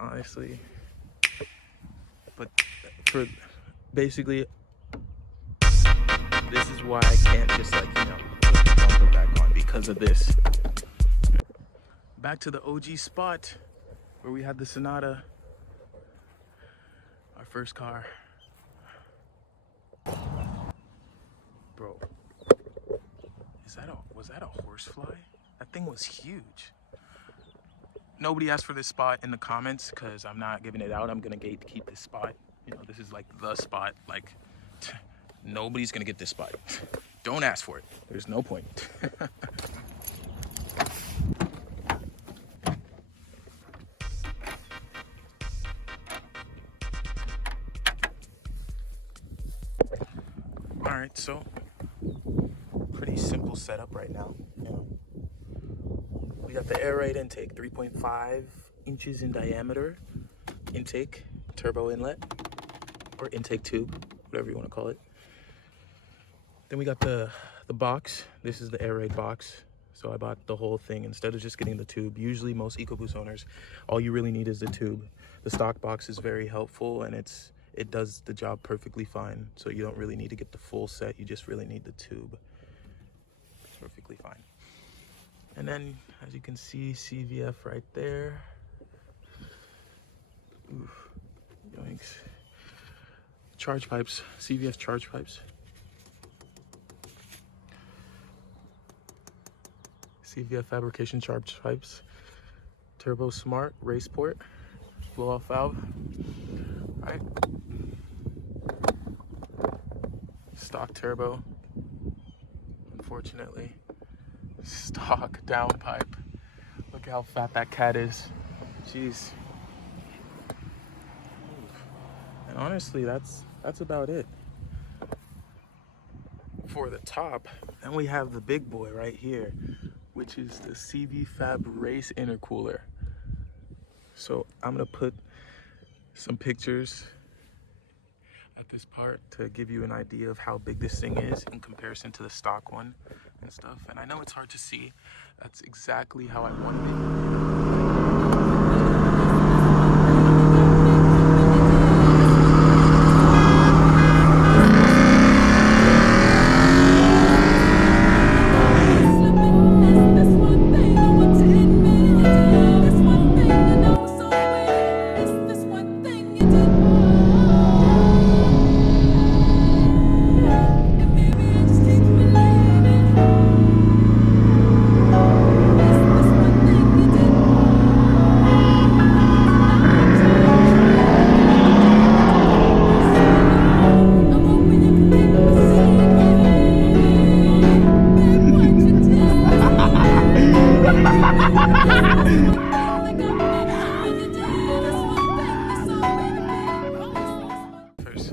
honestly. But for basically, this is why I can't just like, put the bumper back on because of this. Back to the OG spot where we had the Sonata, our first car. Bro, was that a horsefly? That thing was huge. Nobody asked for this spot in the comments because I'm not giving it out. I'm gonna gatekeep this spot. This is like the spot. Like, nobody's gonna get this spot. Don't ask for it. There's no point. All right, so pretty simple setup right now. We got the air ride intake, 3.5 inches in diameter intake, turbo inlet, or intake tube, whatever you want to call it. Then we got the box. This is the air raid box. So I bought the whole thing instead of just getting the tube. Usually most Ecoboost owners, all you really need is the tube. The stock box is very helpful and it does the job perfectly fine. So you don't really need to get the full set. You just really need the tube. It's perfectly fine. And then, as you can see, CvF right there. Oof, yoinks. Charge pipes, CvF charge pipes. CvF fabrication charge pipes. Turbo Smart race port, blow off valve. All right. Stock turbo, unfortunately. Stock downpipe. Look how fat that cat is. Jeez. And honestly, that's about it for the top. Then we have the big boy right here, which is the CvFab race intercooler. So I'm gonna put some pictures at this part to give you an idea of how big this thing is in comparison to the stock one and stuff. And I know it's hard to see. That's exactly how I wanted it.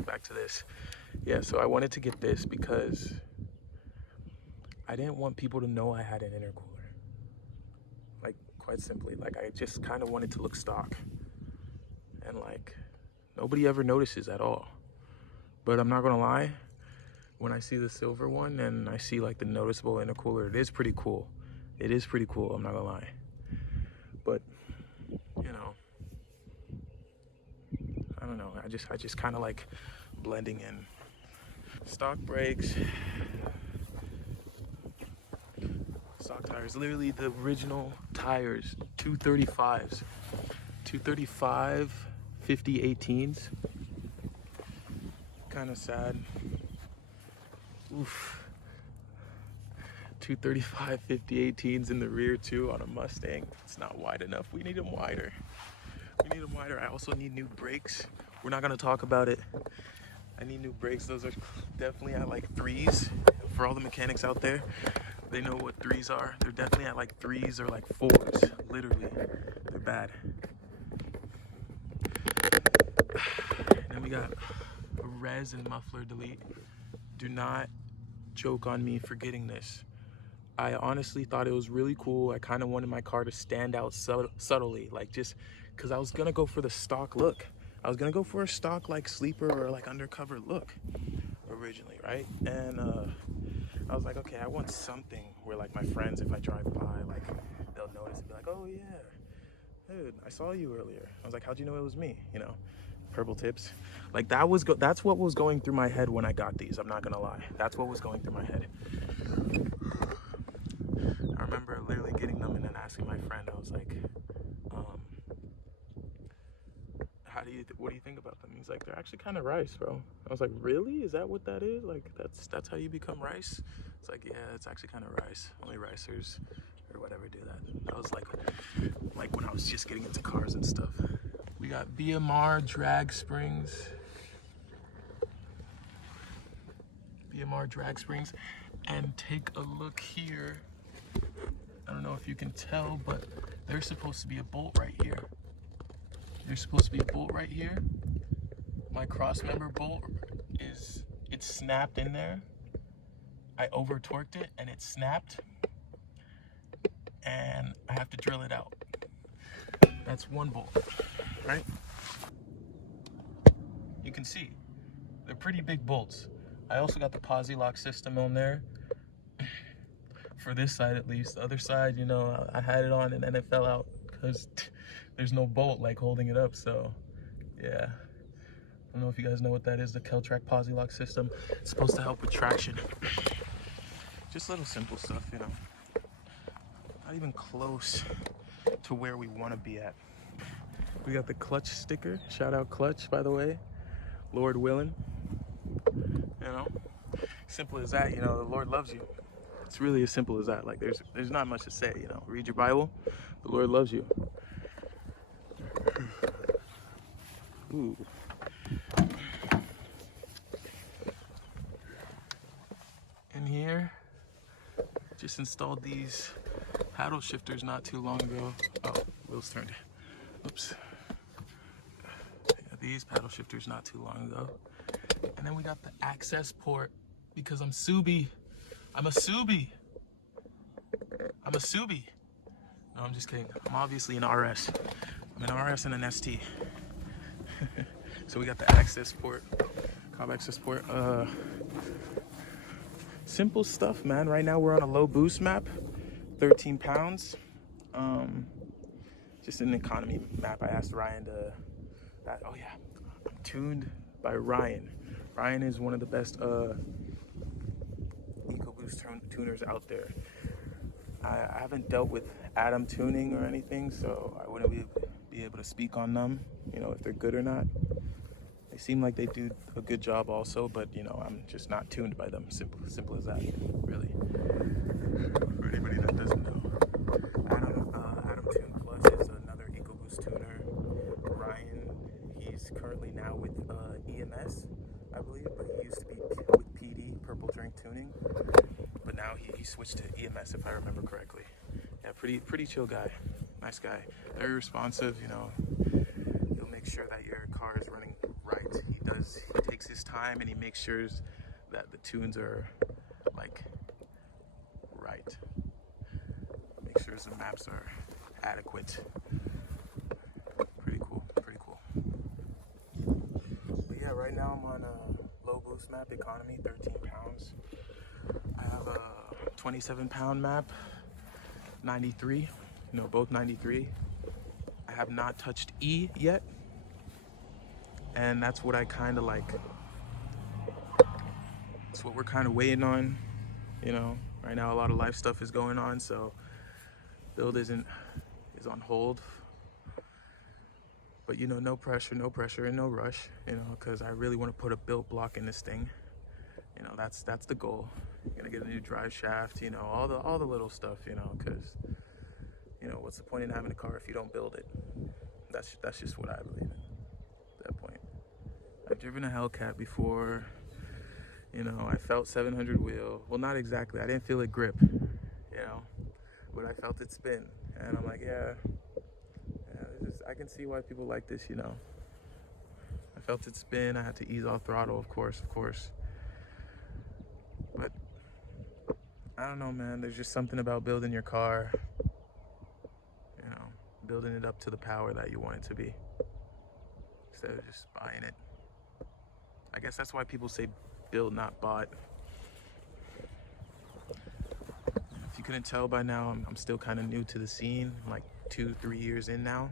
Back to this. Yeah, so I wanted to get this because I didn't want people to know I had an intercooler. Like, quite simply, like I just kind of wanted to look stock. And like, nobody ever notices at all. But I'm not gonna lie, when I see the silver one and I see like the noticeable intercooler, it is pretty cool. It is pretty cool, I'm not gonna lie. But, I don't know, I just kind of like blending in. Stock brakes, stock tires, literally the original tires, 235s, 235 50/18s. Kind of sad. Oof. 235 50/18s in the rear too on a Mustang. It's not wide enough. We need them wider. We need them wider. I also need new brakes. We're not gonna talk about it. I need new brakes. Those are definitely at like 3s. For all the mechanics out there, they know what 3s are. They're definitely at like 3s or like 4s. Literally, they're bad. Then we got a res and muffler delete. Do not joke on me for getting this. I honestly thought it was really cool. I kind of wanted my car to stand out subtly, like just because I was gonna go for the stock look. I was gonna go for a stock like sleeper or like undercover look originally, right? And I was like, okay, I want something where like my friends, if I drive by, like they'll notice and be like, oh yeah, dude, I saw you earlier. I was like, how'd you know it was me? You know, purple tips. Like that's what was going through my head when I got these. I'm not gonna lie. That's what was going through my head. I remember literally getting them and then asking my friend, I was like, what do you think about them? He's like, they're actually kind of rice, bro. I was like, really? Is that what that is? Like, that's how you become rice? It's like, yeah, it's actually kind of rice. Only ricers or whatever do that. That was like when I was just getting into cars and stuff. We got BMR drag springs. BMR drag springs. And take a look here. I don't know if you can tell, but there's supposed to be a bolt right here. There's supposed to be a bolt right here. My cross member bolt it's snapped in there. I over torqued it and it snapped. And I have to drill it out. That's one bolt, right? You can see, they're pretty big bolts. I also got the posi lock system on there. For this side at least. The other side, you know, I had it on and then it fell out because there's no bolt like holding it up. So yeah, I don't know if you guys know what that is, the Keltrack posi lock system. It's supposed to help with traction. Just little simple stuff, you know. Not even close to where we want to be at. We got the clutch sticker. Shout out Clutch, by the way. Lord willing. You know, simple as that. You know, the Lord loves you. It's really as simple as that. Like there's not much to say, you know. Read your Bible. The Lord loves you. Ooh. In here, just installed these paddle shifters not too long ago. Oh, wheels turned. Oops. Yeah, these paddle shifters not too long ago. And then we got the access port because I'm Subi. I'm a Subi. No, I'm just kidding. I'm obviously an RS. I'm an RS and an ST. So we got the access port, cob access port. Simple stuff, man. Right now we're on a low boost map, 13 pounds. Just an economy map. I asked Ryan oh yeah, I'm tuned by Ryan. Ryan is one of the best Ecoboost tuners out there. I haven't dealt with Atom tuning or anything, so I wouldn't be able to speak on them, you know, if they're good or not. They seem like they do a good job also, but you know, I'm just not tuned by them. Simple as that, really. For anybody that doesn't know, Atom Tune Plus is another Ecoboost tuner. Ryan, he's currently now with EMS, I believe, but he used to be with PD, Purple Drink Tuning. But now he switched to EMS, if I remember correctly. Yeah, pretty chill guy, nice guy, very responsive. You know, he'll make sure that your car is running right. He takes his time and he makes sure that the tunes are like right. Make sure the maps are adequate. Pretty cool. But yeah, right now I'm on a low boost map, economy, 13 pounds. I have a 27 pound map, 93, you know, both 93. I have not touched E yet. And that's what I kind of like, it's what we're kind of waiting on, you know. Right now a lot of life stuff is going on, so build is on hold. But you know, no pressure and no rush, you know, because I really want to put a built block in this thing. You know, that's the goal. You're gonna get a new drive shaft, you know, all the little stuff, you know, because you know, what's the point in having a car if you don't build it? That's just what I believe in at that point. I've driven a Hellcat before, you know, I felt 700 wheel. Well, not exactly, I didn't feel it grip, you know, but I felt it spin. And I'm like, yeah, I can see why people like this, you know. I felt it spin, I had to ease off throttle, of course. But I don't know, man, there's just something about building your car, you know, building it up to the power that you want it to be, instead of just buying it. I guess that's why people say build, not bought. If you couldn't tell by now, I'm still kind of new to the scene. I'm like 2-3 years in now.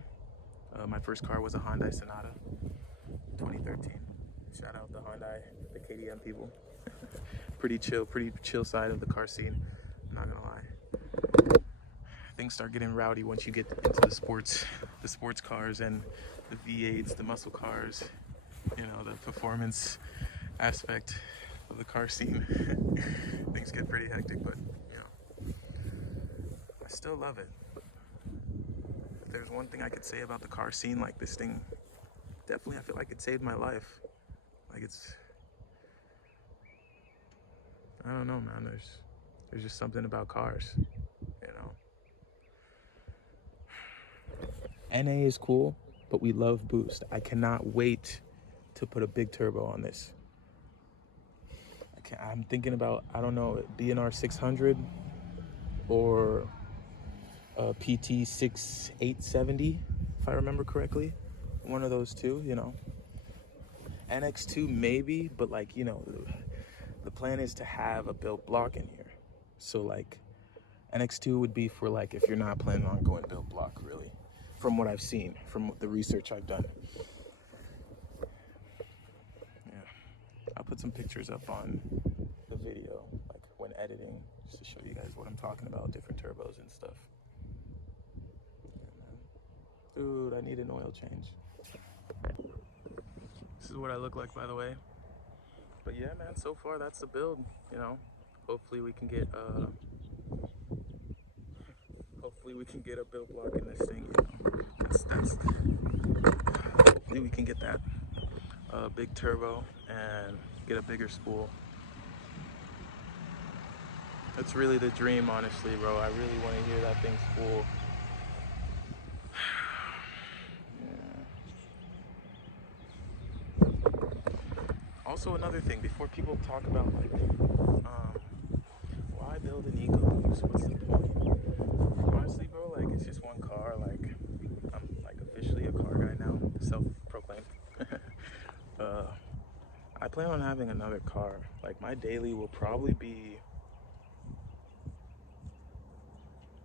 My first car was a Hyundai Sonata, 2013. Shout out the Hyundai, the KDM people. Pretty chill side of the car scene, I'm not gonna lie. Things start getting rowdy once you get into the sports cars and the V8s, the muscle cars, you know, the performance aspect of the car scene. Things get pretty hectic, but you know, I still love it. If there's one thing I could say about the car scene, like this thing, definitely I feel like it saved my life. Like I don't know, man, there's just something about cars, you know. NA is cool, but we love boost. I cannot wait to put a big turbo on this. I'm thinking about, I don't know, BNR 600 or a PT 6870, if I remember correctly. One of those two, you know. NX2 maybe, but like, you know, the plan is to have a built block in here. So like NX2 would be for like if you're not planning on going built block, really, from what I've seen, from the research I've done. Yeah, I'll put some pictures up on the video, like when editing, just to show you guys what I'm talking about, different turbos and stuff. Yeah, dude, I need an oil change. This is what I look like, by the way. But yeah, man, so far that's the build, you know. Hopefully we can get a build block in this thing, you know. Hopefully we can get that big turbo and get a bigger spool. That's really the dream, honestly, bro. I really want to hear that thing spool. Also, another thing, before people talk about like, why build an Ecoboost? What's the point? Honestly, bro, like it's just one car. Like I'm like officially a car guy now, self-proclaimed. I plan on having another car. Like my daily will probably be,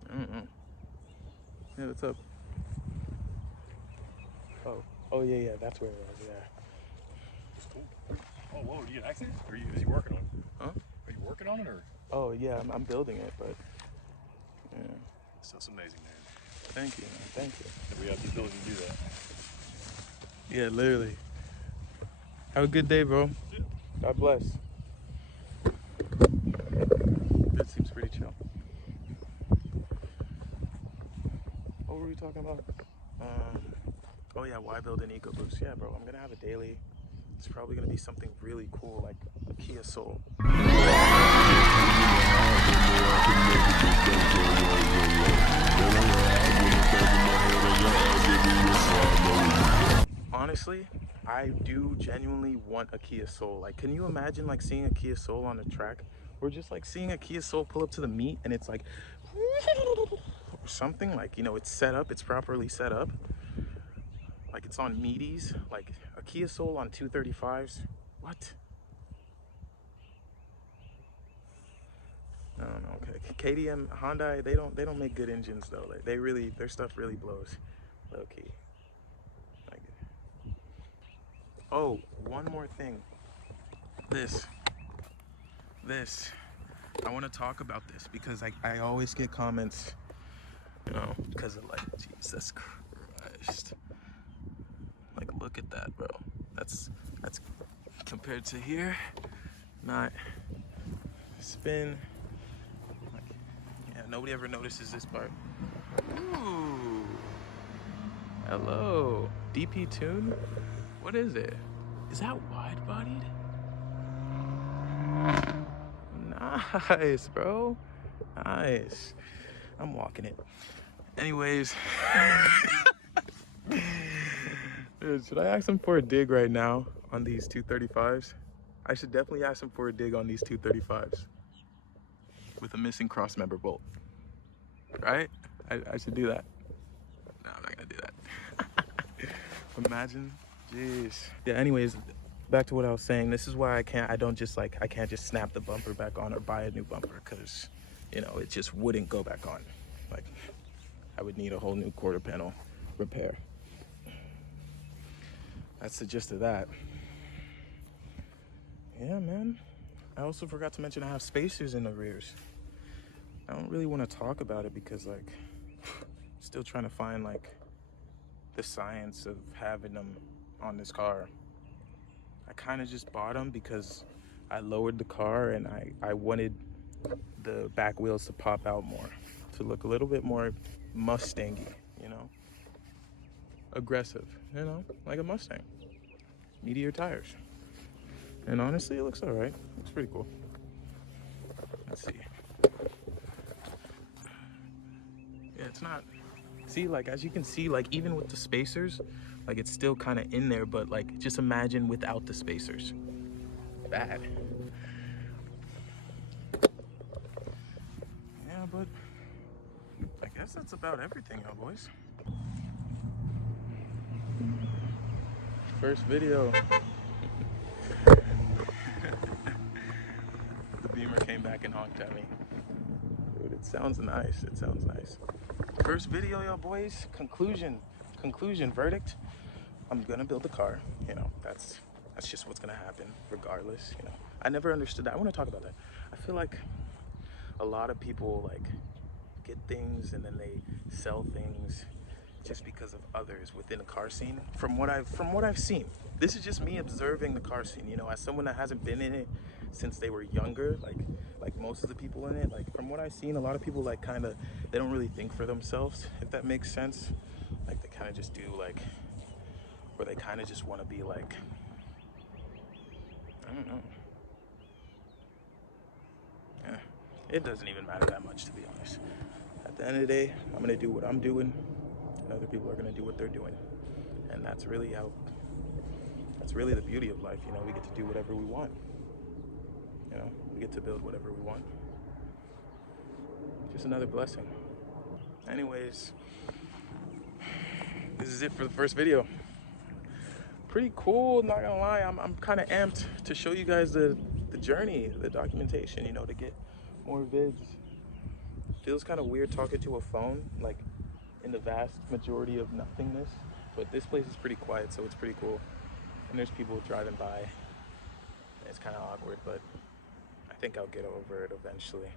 I don't know. Yeah, what's up? Oh yeah, that's where it was. Yeah. Oh, whoa, did you get an accident? Or is you working on it? Huh? Are you working on it, or? Oh, yeah, I'm building it, but, yeah. That's amazing, man. Thank you, man, thank you. That we have the ability to do that. Yeah, literally. Have a good day, bro. Yeah. God bless. That seems pretty chill. What were we talking about? Oh yeah, why build an Ecoboost? Yeah, bro, I'm gonna have a daily. It's probably gonna be something really cool, like a Kia Soul. Honestly, I do genuinely want a Kia Soul. Like, can you imagine like seeing a Kia Soul on a track? Or just like seeing a Kia Soul pull up to the meet and it's like, or something like, you know, it's set up, it's properly set up. Like it's on meaties, like a Kia Soul on 235s. What? I don't know. Okay. KDM, Hyundai, they don't make good engines though. Like their stuff really blows, low key. Like, oh, one more thing. This. I want to talk about this because I always get comments, you know, because of like Jesus Christ. Like, look at that, bro. That's compared to here. Not spin. Like, yeah, nobody ever notices this part. Ooh. Hello. DP tune? What is it? Is that wide-bodied? Nice, bro. Nice. I'm walking it. Anyways. Dude, should I ask him for a dig right now on these 235s? I should definitely ask him for a dig on these 235s with a missing cross member bolt. Right? I should do that. No, I'm not gonna do that. Imagine. Jeez. Yeah, anyways, back to what I was saying. This is why I can't just snap the bumper back on or buy a new bumper, because, you know, it just wouldn't go back on. Like, I would need a whole new quarter panel repair. That's the gist of that. Yeah, man. I also forgot to mention I have spacers in the rears. I don't really want to talk about it because, like, still trying to find, like, the science of having them on this car. I kind of just bought them because I lowered the car and I wanted the back wheels to pop out more, to look a little bit more Mustangy, you know? Aggressive, you know? Like a Mustang. Meteor tires. And honestly, it looks all right. Looks pretty cool. Let's see. Yeah, it's not. See, like, as you can see, like, even with the spacers, like, it's still kind of in there, but, like, just imagine without the spacers. Bad. Yeah, but I guess that's about everything, huh, boys? First video. The Beamer came back and honked at me. Dude, it sounds nice. It sounds nice. First video, y'all boys. Conclusion, verdict. I'm gonna build a car. You know, that's just what's gonna happen, regardless. You know, I never understood that. I want to talk about that. I feel like a lot of people like get things and then they sell things just because of others within the car scene. From what I've seen, this is just me observing the car scene. You know, as someone that hasn't been in it since they were younger, like most of the people in it, like from what I've seen, a lot of people like kind of, they don't really think for themselves, if that makes sense. Like they kind of just do like, or they kind of just want to be like, I don't know. Yeah, it doesn't even matter that much, to be honest. At the end of the day, I'm gonna do what I'm doing, and other people are gonna do what they're doing, and that's really the beauty of life. You know, we get to do whatever we want. You know, we get to build whatever we want. Just another blessing. Anyways, this is it for the first video. Pretty cool, not gonna lie. I'm kind of amped to show you guys the journey, the documentation, you know, to get more vids. Feels kind of weird talking to a phone, like in the vast majority of nothingness, but this place is pretty quiet, so it's pretty cool. And there's people driving by. It's kind of awkward, but I think I'll get over it eventually.